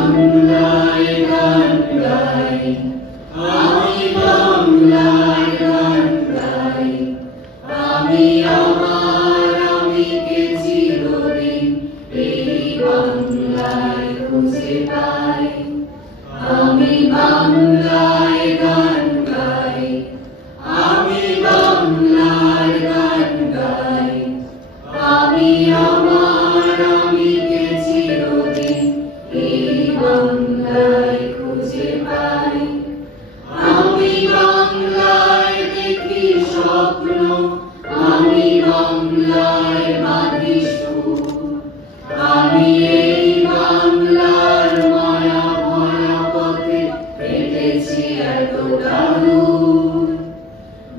বাংলায় গান গাই, আমি বাংলায় গান গাই, আমি আমার আমিকে চিরদিন এই বাংলায় খুঁজে পাই। আমি বাংলায় গান গাই, আমি বাংলায় গান গাই, আমি আমার আমিকে চিরদিন এই বাংলায় খুঁজে পাই। আমি বাংলায় দেখি স্বপ্ন, আমি বাংলায় বাঁধি সুর, আমি এই বাংলার মায়া ভরা পথে হেঁটেছি এতটা দূর।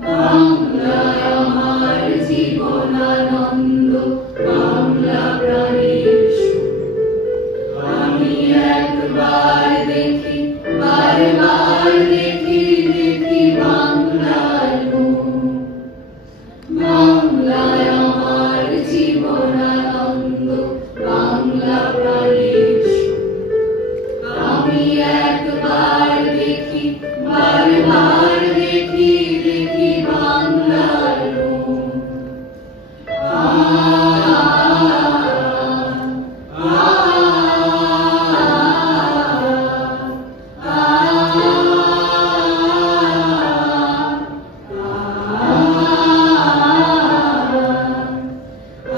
বাংলায় আমার জীবন আনন্দ, বাংলা প্রাণের সুর। আমি একবার দেখি, বারবার দেখি, দেখি বাংলার মুখ। বাংলায় আমার জীবন আনন্দ, বাংলা প্রাণের সুর। আমি একবার দেখি, বারবার দেখি, দেখি বাংলার মুখ।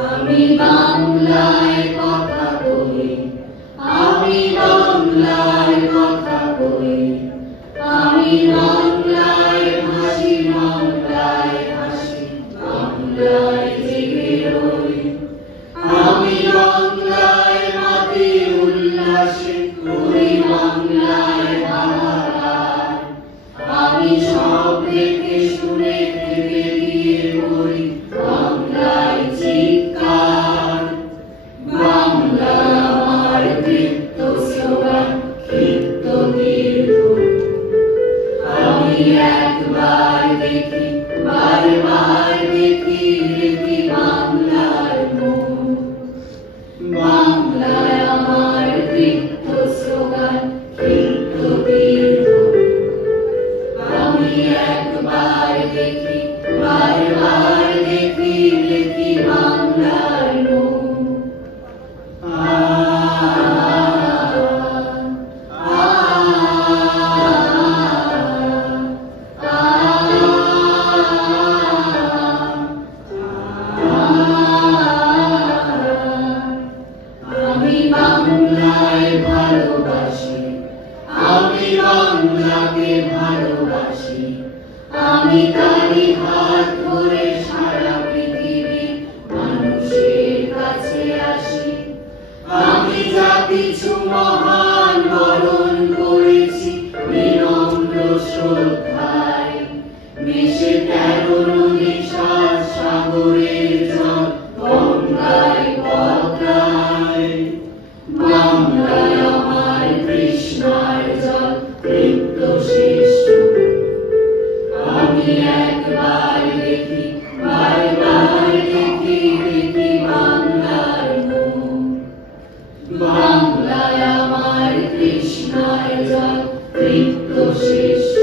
আমি বাংলায় কথা বলি, আমি বাংলায় কথা বলি, আমি বাংলায় হাসি, বাংলায় হাসি, বাংলায় জেগে রই। আমি বাংলায় মাতি উল্লাসে করি, বাংলায় হাহাকার। আমি সব দেখে শুনে থেকে দিয়ে করি বাংলায় চিৎকার। বাংলা আমার তৃপ্ত স্লোগান, ক্ষিপ্ত দীর্ঘ। আমি একবার দেখি, বারবার দেখি, দেখি বাংলার মুখ। বাংলায় আমার তৃপ্ত স্লোগান, ক্ষিপ্ত দীর্ঘ। আমি একবার দেখি, বারবার দেখি, দেখি বাংলার মুখ। আমি বাংলায় ভালোবাসি, আমি বাংলাকে ভালোবাসি, আমি তারি হাত ধরে সারা পৃথিবীর মানুষের কাছে আসি। আমি যা কিছু মহান বরণ করেছি বিনম্র শ্রদ্ধায়, মিশে 13 নদী 7 সাগরের জল গঙ্গায় পদ্মায়। বাংলায় আমার তৃষ্ণার জল তৃপ্ত শ্রেষ্ঠ। আমি একবার দেখি, বারবার দেখি, দেখি বাংলার মুখ। বাংলায় আমার তৃষ্ণার জল তৃপ্ত শ্রেষ্ঠ।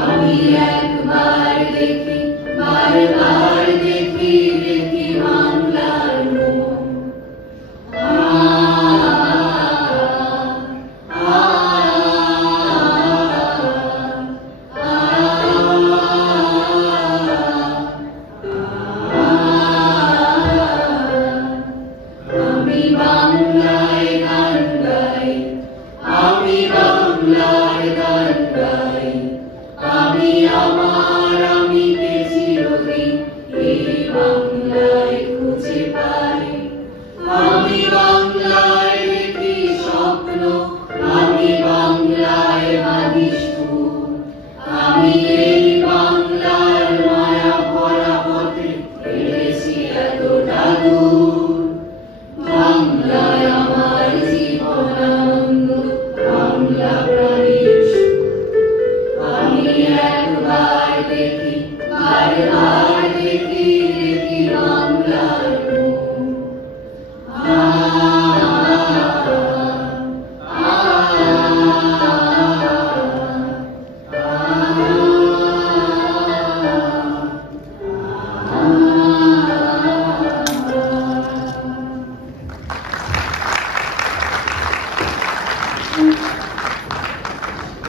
আমি একবার দেখি, বারবার দেখি, দেখি বাংলার মুখ। আমি বাংলায় গান গাই, আমি বাংলায় গান গাই, আমি আমার আমিকে চিরদিন এই বাংলায় খুঁজে পাই। আমি বাংলায় দেখি স্বপ্ন, আমি বাংলায় বাঁধি সুর, আমি এই বাংলার মায়া ভরা পথে হেঁটেছি এতটা দূর। বাংলায় আমার জীবন আনন্দ, বাংলা প্রাণের সুর। আমি একবার দেখি, বারবার দেখি, দেখি